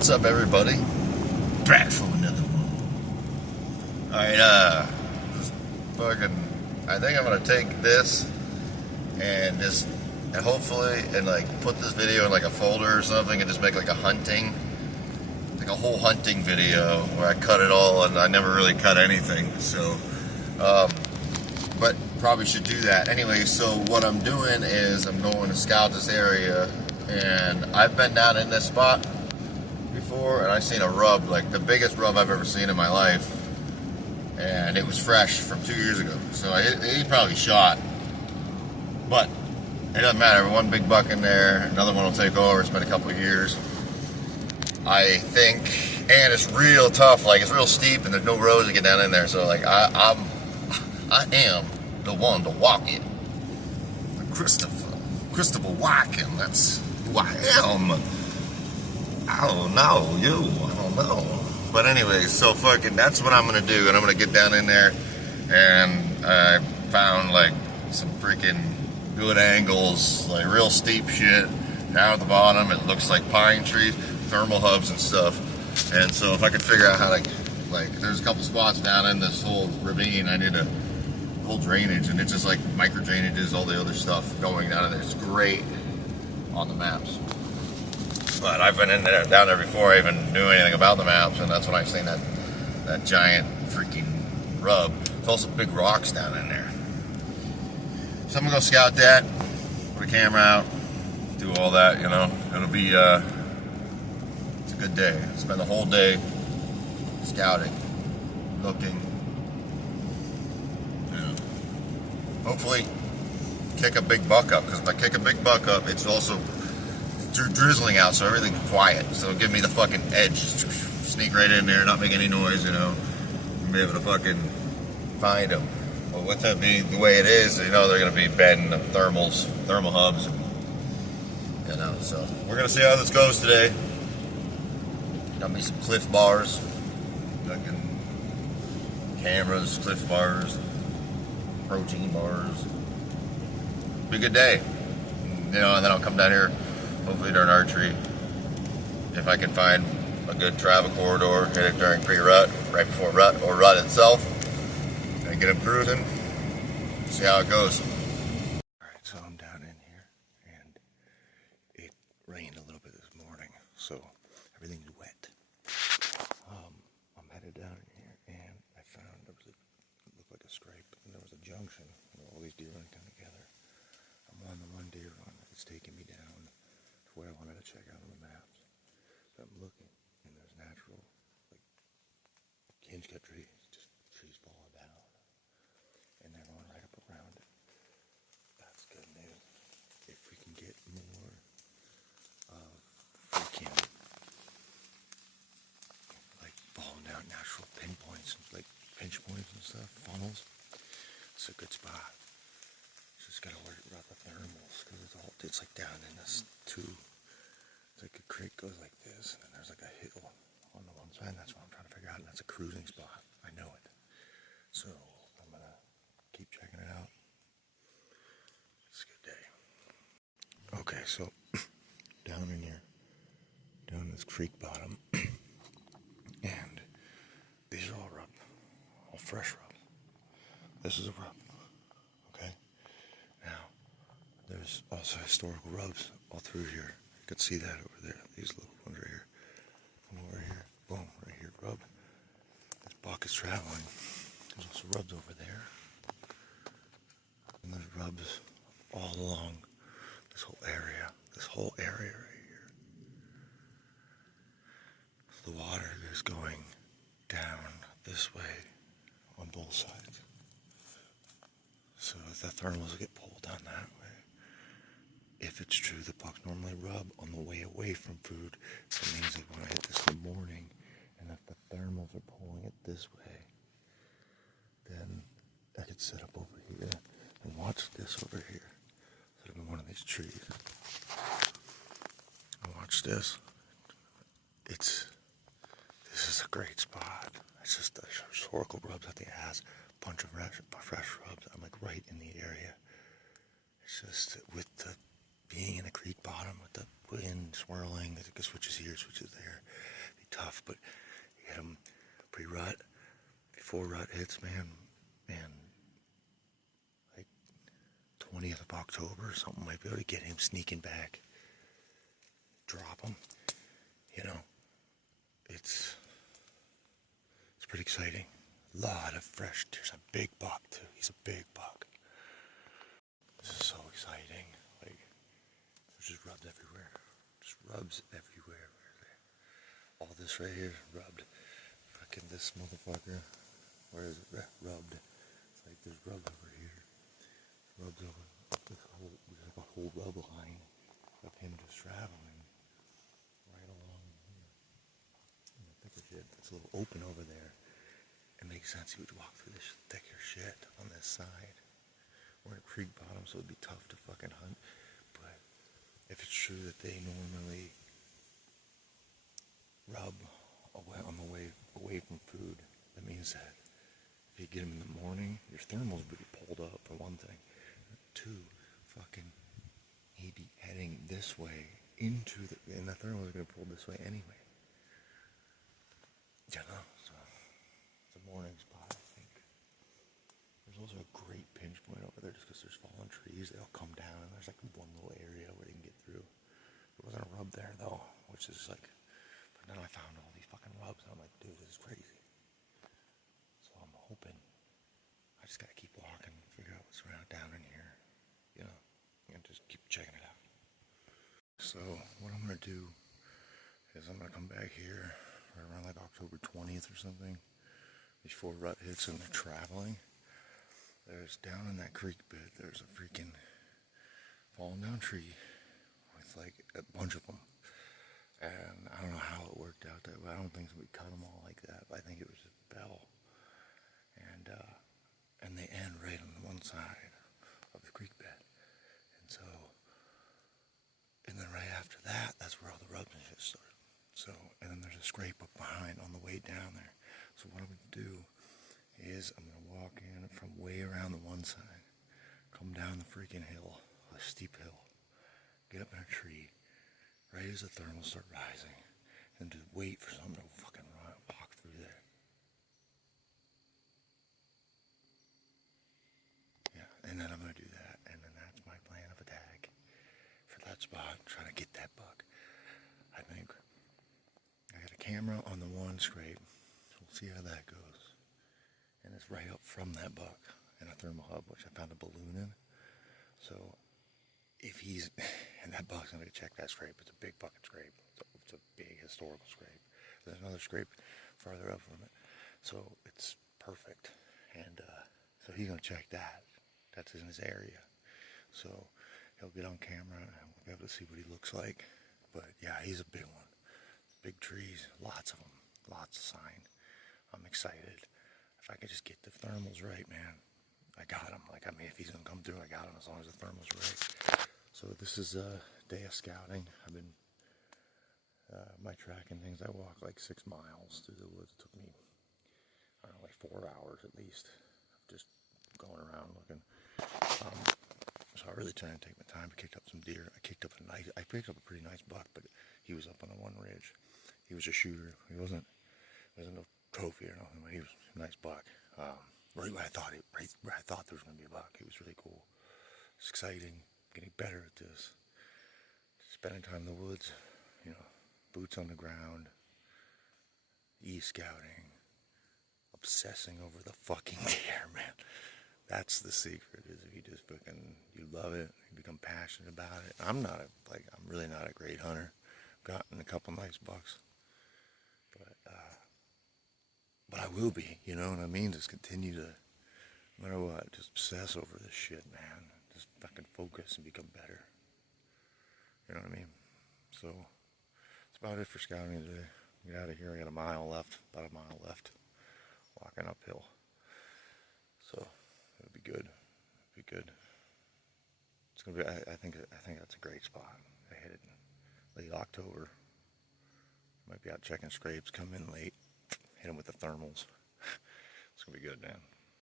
What's up, everybody? Back from another one. Alright, just fucking, I think I'm gonna take this and just, and hopefully, and like put this video in like a folder or something and just make like a hunting, like a whole hunting video where I cut it all and I never really cut anything, so, but probably should do that. Anyway, so what I'm doing is I'm going to scout this area, and I've been down in this spot before, and I seen a rub, like the biggest rub I've ever seen in my life, and it was fresh from 2 years ago. So he probably shot, but it doesn't matter. One big buck in there, another one will take over. It's been a couple of years, I think, and it's real tough. Like, it's real steep, and there's no roads to get down in there. So like I am the one to walk it. Christopher Walken. That's who I am. I don't know, I don't know. But anyway, so fucking, that's what I'm gonna do, and I'm gonna get down in there, and I found like some freaking good angles, like real steep shit down at the bottom. It looks like pine trees, thermal hubs and stuff. And so if I could figure out how to, like, there's a couple spots down in this whole ravine, I need a whole drainage, and it's just like micro drainages, all the other stuff going down in there. It's great on the maps. But I've been in there, down there before I even knew anything about the maps, and that's when I seen that giant freaking rub. There's also big rocks down in there. So I'm gonna go scout that, put a camera out, do all that, you know. It'll be, it's a good day. Spend the whole day scouting, looking, you know. Hopefully kick a big buck up, because if I kick a big buck up, it's also drizzling out, so everything's quiet, so it'll give me the fucking edge. Sneak right in there, not make any noise, you know, and be able to fucking find them. But with that being the way it is, you know, they're gonna be bending the thermal hubs, and, you know, so we're gonna see how this goes today. Got me some Cliff bars, fucking cameras, Cliff bars, protein bars. Be a good day, you know, and then I'll come down here, hopefully during archery, if I can find a good travel corridor, hit it during pre-rut, right before rut, or rut itself, and get them cruising, see how it goes. Alright, so I'm down in here, and it rained a little bit this morning, so everything's wet. I'm headed down in here, and I found there was it looked like a scrape, and there was a junction, where all these deer running down together. I'm on the one deer run, it's taking me down where I wanted to check out on the maps. So I'm looking, and there's natural, like, hinge cut trees, just trees falling down, and they're going right up around it. That's good news. If we can get more of freaking, like, falling down natural pinpoints, like pinch points and stuff, funnels, it's a good spot. Just gotta worry about the thermals, because it's like down in this tube. It's like a creek goes like this, and then there's like a hill on the one side, and that's what I'm trying to figure out, and that's a cruising spot. I know it. So I'm gonna keep checking it out. It's a good day. Okay, so down in here, down this creek bottom, and these are all rub, all fresh rub. This is a rub. Okay? Now, there's also historical rubs all through here. You can see that over there. These little ones right here. Come over here. Boom. Right here. Rub. This buck is traveling. There's also rubs over there. And there's rubs all along this whole area. This whole area right here. The water is going down this way on both sides. So the thermals get pulled down that way. If it's true that bucks normally rub on the way away from food, that means that when I hit this in the morning, and if the thermals are pulling it this way, then I could sit up over here and watch this over here. Sit up in one of these trees. And watch this. This is a great spot. It's just the historical rubs at the ass, bunch of fresh rubs. I'm like right in the area. It's just with the being in a creek bottom with the wind swirling, it switches here, switches there. tough, but you get them pre-rut, before rut hits, man, like 20th of October or something, might be able to get him sneaking back, drop him, you know, it's pretty exciting. A lot of fresh, there's a big buck too, he's a big buck. This is so exciting, like, there's just rubs everywhere, just rubs everywhere. All this right here, rubbed. Fucking this motherfucker, where is it? Rubbed. It's like there's rubs over here. Rubs over this whole, there's like a whole rub line of him just traveling right along here. And the thicker shit, it's a little open over there. It makes sense he would walk through this thicker shit on this side. We're in a creek bottom, so it'd be tough to fucking hunt. But if it's true that they normally rub on the way away from food, that means that if you get them in the morning, your thermals would be pulled up, for one thing. Two, fucking, he'd be heading this way into the, and the thermals are going to pull this way anyway. You know, so it's a morning spot, I think. There's also a great pinch point over there just because there's fallen trees. They all come down, and there's like one little area where they can get through. There wasn't a rub there, though, which is like, but then I found all these fucking rubs, and I'm like, dude, this is crazy. So I'm hoping, I just gotta keep walking, figure out what's around down in here, you know, and just keep checking it out. So what I'm gonna do is I'm gonna come back here right around like October 20th or something, before rut hits and they're traveling. There's down in that creek bed, there's a freaking fallen down tree with like a bunch of them. And I don't know how it worked out that way. I don't think we cut them all like that, but I think it was just bell. And they end right on the one side of the creek bed. And so, and then right after that, that's where all the rubs and shit started. So, and then there's a scrape up behind on the way down there. So what I'm going to do is I'm going to walk in from way around the one side, come down the freaking hill, a steep hill, get up in a tree, right as the thermals start rising, and just wait for something to fucking walk through there. Yeah, and then I'm going to do that, and then that's my plan of attack for that spot, trying to get that buck. I think I got a camera on the one scrape, so we'll see how that goes. And it's right up from that buck, and a thermal hub, which I found a balloon in. So if he's, and that buck's going to check that scrape, it's a big fucking scrape. It's a big historical scrape. There's another scrape farther up from it. So it's perfect. And so he's going to check that. That's in his area. So he'll get on camera and we'll be able to see what he looks like. But yeah, he's a big one. Big trees, lots of them, lots of sign. I'm excited. If I could just get the thermals right, man, I got him. Like, I mean, if he's going to come through, I got him as long as the thermals are right. So this is a day of scouting. I've been, my tracking things, I walked like 6 miles through the woods. It took me, I don't know, like 4 hours at least, just going around looking. So I really tried to take my time. I kicked up some deer. I picked up a pretty nice buck, but he was up on the one ridge. He was a shooter. He wasn't no trophy or nothing, but he was a nice buck. Right where I thought there was going to be a buck. He was really cool. It's exciting, getting better at this. Spending time in the woods, you know, boots on the ground, e-scouting, obsessing over the fucking deer, man. That's the secret, is if you just fucking, you love it, you become passionate about it. I'm really not a great hunter. I've gotten a couple nice bucks. But I will be, you know what I mean? Just continue to, no matter what, just obsess over this shit, man. Just fucking focus and become better. You know what I mean? So, that's about it for scouting today. Get out of here. I got about a mile left, walking uphill. So, it'll be good. It'll be good. It's gonna be. I think that's a great spot. I hit it in late October. Might be out checking scrapes. Come in late. Hit them with the thermals. It's gonna be good, man.